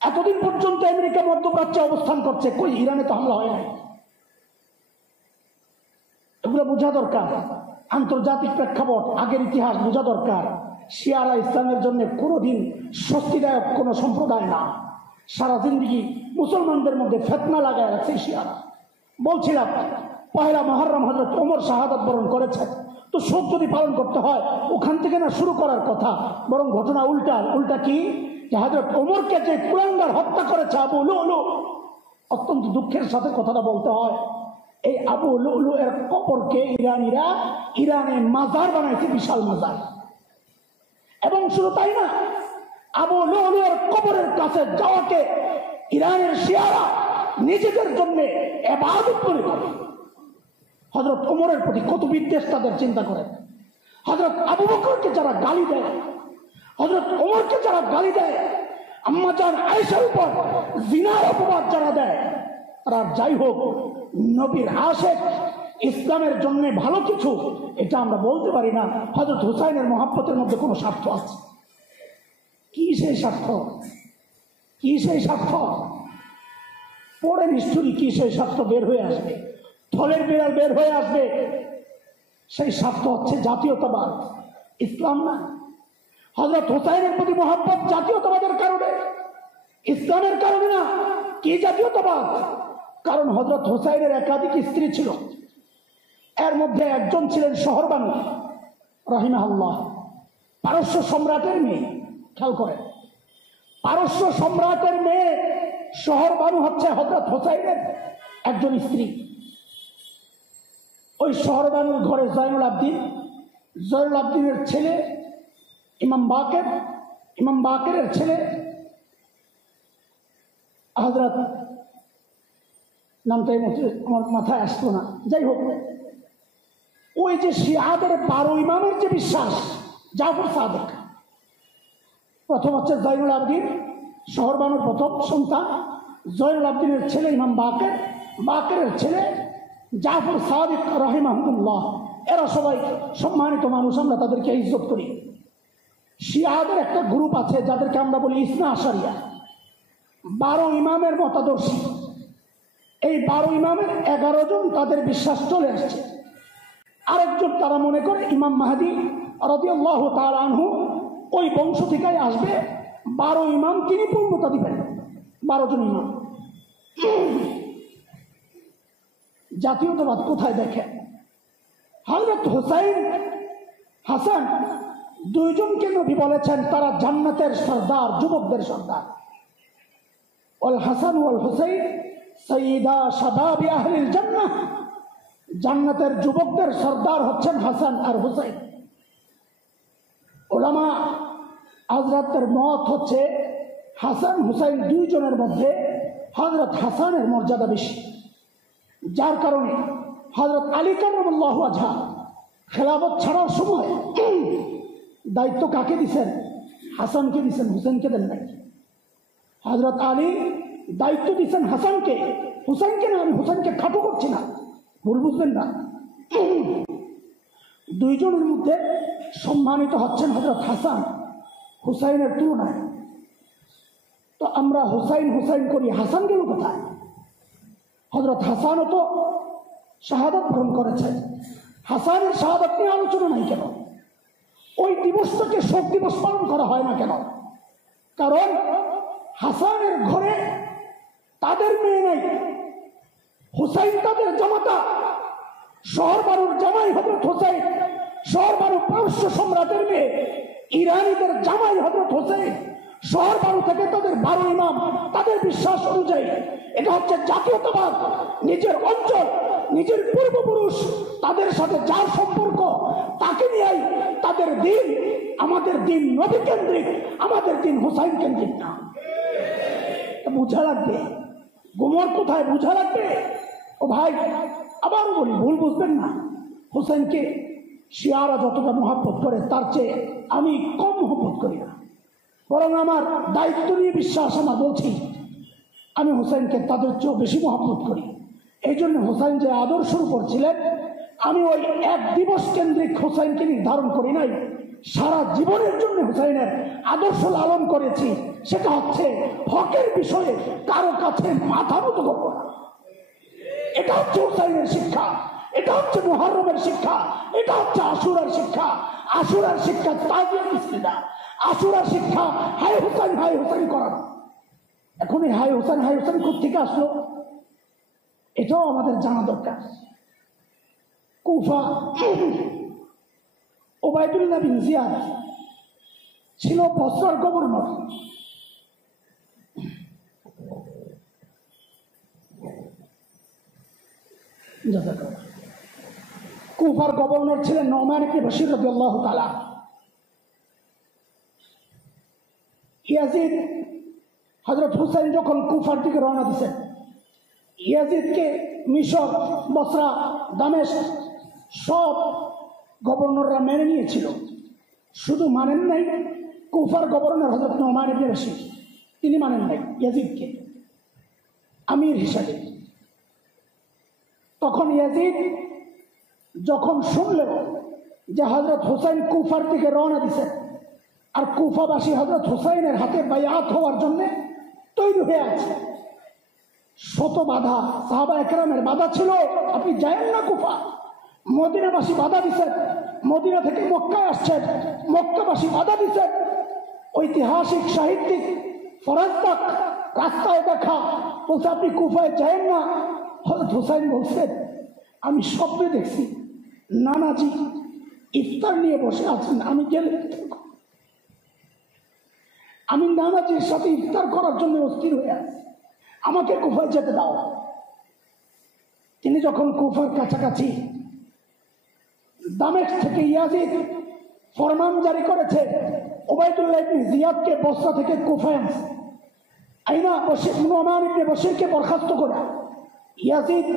এতদিন পর্যন্ত আমেরিকা মধ্যপ্রাচ্যে অবস্থান করছে, কই ইরানে তো হামলা হয় নাই। এগুলো বোঝা দরকার, আন্তর্জাতিক প্রেক্ষাপট, আগের ইতিহাস বোঝা দরকার। শিয়ারা ইসলামের জন্য কোনোদিন স্বস্তিদায়ক কোন সম্প্রদায় না। সারা জিন্দগি মুসলমানদের মধ্যে ফিতনা লাগায় রাখছে শিয়ারা। বলছিলাম পহেলা মুহররম হযরত ওমর শাহাদাত বরণ করেছে, তো শোক যদি পালন করতে হয় ওখান থেকে না শুরু করার কথা, বরং ঘটনা উল্টা। উল্টা কি? যে হযরত ওমরকে যে কুলাঙ্গার হত্যা করেছে আবু লুলু, অত্যন্ত দুঃখের সাথে কথাটা বলতে হয়, এই আবু লুলু এর কবরকে ইরানিরা ইরানে মাজার বানাইছে, বিশাল মাজার। এবং শুধু তাই না, আবু লুলু এর কবরের কাছে যাওয়াকে ইরানের শিয়ারা নিজেদের জন্য ইবাদত মনে করে। হযরত ওমরের প্রতি কত বিদ্বেষ তাদের, চিন্তা করেন। হযরত আবু বকরকে যারা গালি দেয়, হযরত ওমরকে যারা গালি দেয়, আম্মা জান আয়েশার উপর জিনার অপবাদ যারা দেয়, তারা যাই হোক নবীর আশিক, ইসলামের জন্য ভালো কিছু, এটা আমরা বলতে পারি না। হযরত হুসাইনের মহব্বতের মধ্যে কোনো স্বার্থ আছে? কি সেই স্বার্থ? কি সেই স্বার্থ? পরে নিষ্ঠুরি কি সেই স্বার্থ বের হয়ে আসবে, থলের বিড়াল বের হয়ে আসবে। সেই স্বার্থ হচ্ছে জাতীয়তাবাদ, ইসলাম না। হযরত হুসাইনের প্রতি মহব্বত জাতীয়তাবাদের কারণে, ইসলামের কারণে না। কি জাতীয়তাবাদ? কারণ হযরত হুসাইনের একাধিক স্ত্রী ছিল, এর মধ্যে একজন ছিলেন শহরবানু রাহিমাহুল্লাহ, পারস্য সম্রাটের মেয়ে। খেয়াল করেন, পারস্য সম্রাটের মেয়ে শহরবানু হচ্ছে হযরত হুসাইনের একজন স্ত্রী। ওই শহরবানুর ঘরে জয়নুল আবদিন, জয়নুল আবদিনের ছেলে ইমাম বাকের, ইমাম বাকেরের ছেলে হযরত, নামটা আমার মাথায় আসতো না, যাই হোক, ওই যে শিয়াদের 12 ইমামের যে বিশ্বাস, জাফর সাদেক, প্রথম হচ্ছে জয়নুল আবদিন, শহরবানুর প্রথম সন্তান, জয়নুল আবদিনের ছেলে ইমাম বাকের, বাকেরের ছেলে জাফর সাদেক রাহিমাহুল্লাহ। এরা সবাই সম্মানিত মানুষ, আমরা তাদেরকে ইজ্জত করি। শিয়াদের একটা গ্রুপ আছে যাদেরকে আমরা বলি ইসনা আশারিয়া, 12 ইমামের মতাদর্শী। এই 12 ইমামের 11 জন তাদের বিশ্বাস চলে আসছে। আরেকজন তারা মনে করে ইমাম মাহদী রাদিয়াল্লাহু তাআলা আনহু ওই বংশ থেকেই আসবে, 12 ইমাম তিনি পূর্ণতা দিবেন, 12 জন ইমাম। জাতীয়তাবাদ কোথায় দেখেন? হযরত হুসাইন, হাসান, 2 জনকে নবী বলেছেন তারা জান্নাতের সর্দার, যুবকদের সর্দার। ওয়াল হাসান ওয়াল হুসাইন সাইয়্যিদা শাবাবি আহলিল জান্নাহ, জান্নাতের যুবকদের সর্দার হচ্ছেন হাসান আর হুসাইন। উলামা হযরতের মত হচ্ছে হাসান হুসাইন 2 জনের মধ্যে হযরত হাসানের মর্যাদা বেশি, যার কারণে হযরত আলী কারামাল্লাহু ওয়াজহা খেলাফত ছাড়ার সময় দায়িত্ব কাকে দিচ্ছেন? হাসানকে দিচ্ছেন, হুসেনকে দেন নাই। হযরত আলী দায়িত্ব দিচ্ছেন হাসানকে, হুসাইনকে না। আমি হুসাইনকে খাটো করছি না, ভুল বুঝবেন না। দুইজনের মধ্যে সম্মানিত হচ্ছেন হযরত হাসান হুসাইনের তুলনায়। তো আমরা হুসাইন হুসাইন করি, হাসান গেল কোথায়? হযরত হাসানও তো শাহাদাত গ্রহণ করেছেন, হাসানের শাহাদাত নিয়ে আলোচনা নাই কেন? ওই দিবসটাকে শোক দিবস পালন করা হয় না কেন? কারণ হাসানের ঘরে তাদের মেয়ে নাই, হুসাইন তাদের জামাতা, শহর বারুর জামাই হযরত হুসাইন, শহর বারু পারস্য সম্রাটের মেয়ে, ইরানিদের জামাই হযরত হুসাইন, শহর বারু থেকে তাদের বারো ইমাম, তাদের বিশ্বাস অনুযায়ী এটা হচ্ছে জাতীয়তাবাদ। নিজের অঞ্চল, নিজের পূর্বপুরুষ, তাদের সাথে যার সম্পর্ক তাকে নিয়েই তাদের দিন। আমাদের দিন নবী কেন্দ্রিক, আমাদের দিন হুসাইন কেন্দ্রিক না। বুঝা লাগবে, গোমর কোথায় বুঝা লাগবে। ও ভাই, আবারও বলি, ভুল বুঝবেন না। হুসাইনকে শিয়ারা যতটা মহব্বত করে তার চেয়ে আমি কম মহব্বত করি না, বরং আমার দায়িত্ব নিয়ে বিশ্বাস আমার বলছি আমি হুসাইনকে তাদের চেয়েও বেশি মহব্বত করি। এই জন্য হুসাইন যে আদর্শের উপর ছিলেন, আমি ওই এক দিবস কেন্দ্রিক হুসাইনকে নির্ধারণ করি নাই, সারা জীবনের জন্য হুসাইনের আদর্শ লালন করেছি। সেটা হচ্ছে হকের বিষয়ে কারো কাছে মাথা নত করব না। এটা হচ্ছে হুসাইনের শিক্ষা, এটা হচ্ছে মুহররমের শিক্ষা, এটা হচ্ছে আশুরার শিক্ষা। আশুরার শিক্ষা তাজিয়া মিসলিনা, আশুরার শিক্ষা হাই হুসাইন হাই হুসাইন করানো। এখন এই হাই হুসাইন কোথেকে আসলো এটাও আমাদের জানা দরকার। কুফা, ওবায়দুল্লাহ বিন জিয়াদ ছিল বসরার গভর্নর। কুফার গভর্নর ছিলেন নোমান ইবনে বশির রাদিয়াল্লাহু তাআলা। ইয়াজিদ হযরত হুসাইন যখন কুফার দিকে রওনা দিয়েছেন, ইয়াজিদকে মিশর, বসরা, দামেস্ক সব গভর্নররা মেনে নিয়েছিল। শুধু মানেন নাই কুফার গভর্নর হযরত নোমান ইবনে বশির, তিনি মানেন নাই ইয়াজিদকে আমির হিসাবে। তখন ইয়াজিদ যখন শুনলেন যে হযরত হুসাইন কুফার দিকে রওনা দিয়েছেন আর কুফাবাসী হযরত হুসাইনের হাতে বাইআত হওয়ার জন্য তৈরি হয়ে আছে, শত বাধা, সাহাবা একরামের বাধা ছিল, আপনি যায়েন না কুফা। মদিনাবাসী বাধা দিচ্ছেন, মদিনা থেকে মক্কায় আসছেন, মক্কাবাসী বাধা দিচ্ছেন। ঐতিহাসিক সাহিত্যিক ফরাজদাক রাস্তায় দেখা বলছে আপনি কুফায় যায়েন না। হযরত হুসাইন বলছেন আমি স্বপ্নে দেখছি নানাজি ইফতার নিয়ে বসে আছেন, আমি গেলে আমি নানাজির সাথে ইফতার করার জন্য অস্থির হয়ে আছি, আমাকে কুফায় যেতে দাও। তিনি যখন কুফার কাছাকাছি, দামেস্ক থেকে ইয়াজিদ ফরমান জারি করেছে ওবায়দুল্লাহ ইবনে জিয়াদকে বসরা থেকে কুফায় আনছে, আইনা নোমান ইবনে বশিরকে বরখাস্ত করে। ইয়াজিদ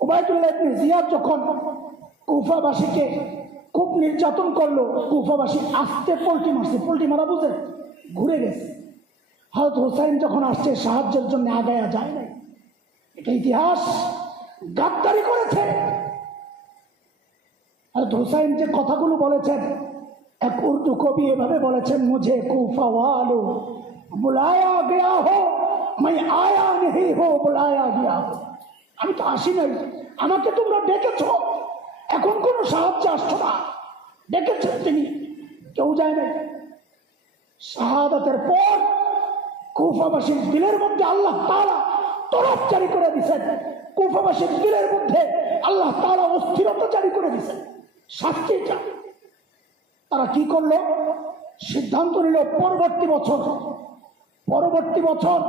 ওবায়দুল্লাহ ইবনে জিয়াদ যখন কুফাবাসীকে খুব নির্যাতন করলো, কুফাবাসী আস্তে পল্টি মারছে, পল্টি মারা বুঝে ঘুরে গেছে। হযরত হুসাইন যখন আসছে সাহায্যের জন্য আগায়া যায় নাই। এটা ইতিহাস, গাদ্দারি করেছে। হযরত হুসাইন যে কথাগুলো বলেছেন, এক উর্দু কবি এভাবে বলেছেন, মুঝে কুফা ওয়ালো বুলায়া গয়া হো मैं आया नहीं हो बुलाया गया हो। আমি তো আসি নাই, আমাকে তোমরা ডেকেছ, এখন কোনো সাহায্য আসছো না, ডেকেছেন তিনি, কেউ যায় নাই। শাহাদাতের পর কুফাবাসীর দিলের মধ্যে আল্লাহ তাআলা তরফ জারি করে দিয়েছেন, কুফাবাসীর দিলের মধ্যে আল্লাহ তাআলা অস্থিরতা জারি করে দিয়েছেন। শাস্তিটা তারা কি করলো, সিদ্ধান্ত নিল পরবর্তী বছর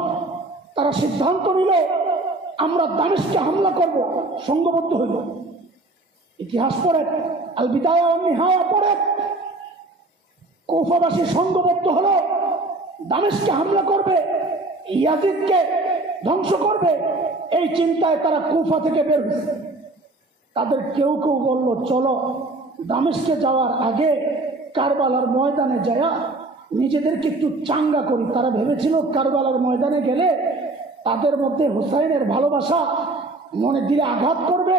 তারা সিদ্ধান্ত নিল আমরা দামেস্কে হামলা করব, সংঘবদ্ধ হইল। ইতিহাস পড়ে, আল বিদায়া ওয়ান নিহায়া পড়ে, কুফাবাসী সংঘবদ্ধ হলো, দামেস্কে হামলা করবে, ইয়াজিদকে ধ্বংস করবে। এই চিন্তায় তারা কুফা থেকে বের হয়েছে। তাদের কেউ কেউ বলল চলো দামেস্কে যাওয়ার আগে কারবালার ময়দানে যায়া নিজেদেরকে একটু চাঙ্গা করি। তারা ভেবেছিল কারবালার ময়দানে গেলে তাদের মধ্যে হুসাইনের ভালোবাসা মনে দিলে আঘাত করবে,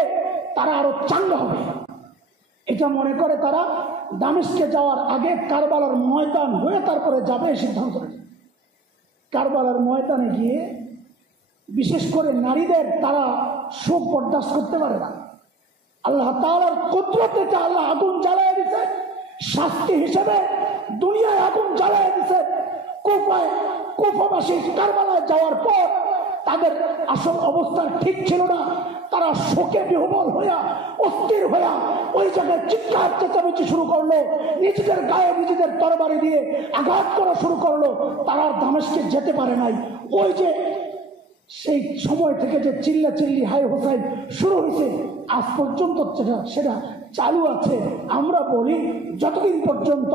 তারা আরো চাঙ্গা হবে, এটা মনে করে তারা দামেস্কে যাওয়ার আগে কারবালার ময়দান হয়ে তারপরে যাবে এই সিদ্ধান্ত নেয়। কারবালার ময়দানে গিয়ে বিশেষ করে নারীদের তারা শোক বরদাস্ত করতে পারে না। আল্লাহ তাআলার কুদরতে আল্লাহ আগুন জ্বালায় দিছে, শাস্তি হিসেবে দুনিয়ায় আগুন জ্বালায় দিছে। কুফাবাসী কারবালায় যাওয়ার পর তাদের আসল অবস্থা ঠিক ছিল না, তারা শোকে বিহ্বল হইয়া অস্থির হইয়া ওই জায়গায় চিৎকার চেঁচামেচি শুরু করলো, নিজেদের গায়ে নিজেদের তরবারি দিয়ে আঘাত করা শুরু করলো। তারা দামেস্কে যেতে পারে নাই। ওই যে সেই সময় থেকে যে চিল্লা চিল্লি হাই হোসাইন শুরু হয়েছে আজ পর্যন্ত সেটা চালু আছে। আমরা বলি যতদিন পর্যন্ত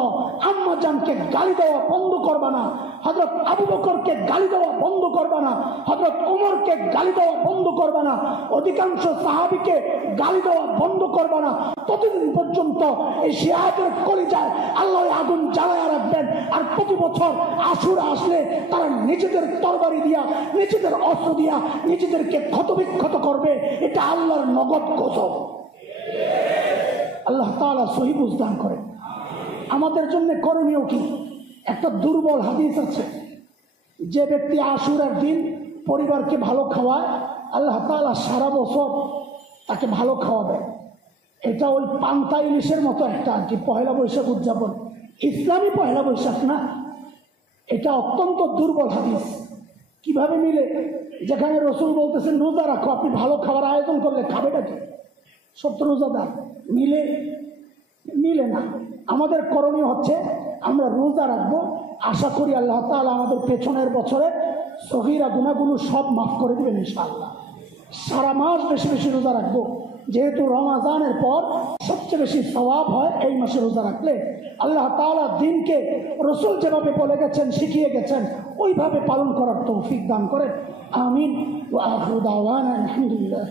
আম্মা জানকে গালি দেওয়া বন্ধ করবা না, হযরত আবু বকরকে গালি দেওয়া বন্ধ করবা না, হযরত ওমরকে গালি দেওয়া বন্ধ করবা না, অধিকাংশ সাহাবীকে গালি দেওয়া বন্ধ করবা না, ততদিন পর্যন্ত এই শিয়াদের কলিজায় আল্লাহ আগুন জ্বালায় রাখবেন। আর প্রতি বছর আশুরা আসলে তারা নিজেদের তরবারি দিয়া, নিজেদের অস্ত্র দিয়া নিজেদেরকে ক্ষতবিক্ষত করবে। এটা আল্লাহর নগদ গজব। আল্লাহ তাআলা সহি বুঝদান করেন। আমাদের জন্য করণীয় কি? একটা দুর্বল হাদিস আছে, যে ব্যক্তি আশুরার দিন পরিবারকে ভালো খাওয়ায় আল্লাহ তাআলা সারা বছর তাকে ভালো খাওয়াবে। এটা ওই পান্তা ইলিশের মতো একটা আর কি পহেলা বৈশাখ উদযাপন, ইসলামী পহেলা বৈশাখ না। এটা অত্যন্ত দুর্বল হাদিস। কিভাবে মিলে? যেখানে রসুল বলতেছেন রোজা রাখো, আপনি ভালো খাবার আয়োজন করলে খাবেটা কি? সত্য রোজাদার মিলে না। আমাদের করণীয় হচ্ছে আমরা রোজা রাখবো, আশা করি আল্লাহ তাআলা আমাদের পেছনের বছরে সগীরা গুনাহগুলো সব মাফ করে দেবেন ইনশাআল্লাহ। সারা মাস বেশি বেশি রোজা রাখবো, যেহেতু রমাজানের পর সবচেয়ে বেশি সওয়াব হয় এই মাসে রোজা রাখলে। আল্লাহ তাআলা দিনকে রসুল যেভাবে বলে গেছেন, শিখিয়ে গেছেন, ওইভাবে পালন করার তৌফিক দান করেন। আমিন। ওয়া আখিরু দাওয়ানা আলহামদুলিল্লাহ।